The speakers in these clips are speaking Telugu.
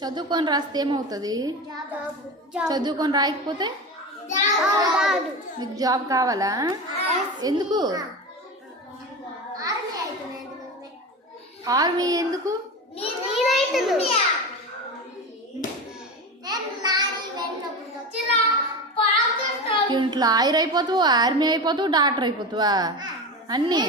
చదువుకొని రాస్తే ఏమవుతుంది? చదువుకొని రాయకపోతే మీకు జాబ్ కావాలా? ఎందుకు? ఆర్మీ ఎందుకు? ఇంట్లో లాయర్ అయిపోతావు, ఆర్మీ అయిపోతావు, డాక్టర్ అయిపోతావా? అన్నీ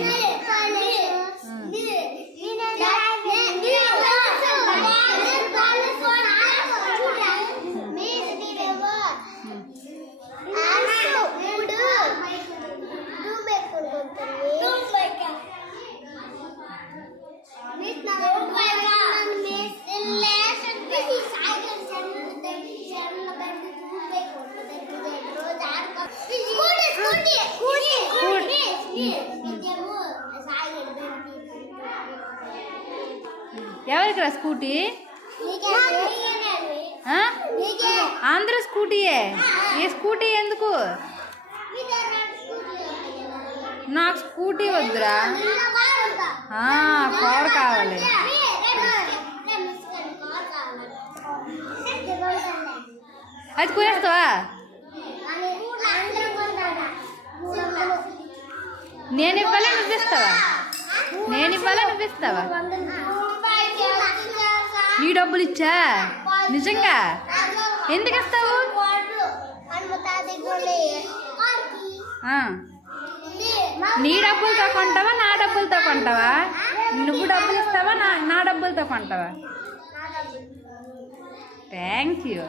ఎవరికి రా స్కూటీ? ఆంధ్ర స్కూటీయే. ఏ స్కూటీ ఎందుకు? నాకు స్కూటీ వద్దురా, కార్ కావాలి. అది కొనేస్తావా? నేను ఇవ్వాలా నువ్వు ఇస్తావా? నేను ఇవ్వాలా నువ్వు ఇస్తావా? నీ డబ్బులు ఇచ్చా? నిజంగా? ఎందుకు ఇస్తావు? నీ డబ్బులతో కొంటావా నా డబ్బులతో కొంటావా? నువ్వు డబ్బులు ఇస్తావా నా డబ్బులతో కొంటావా? Thank you.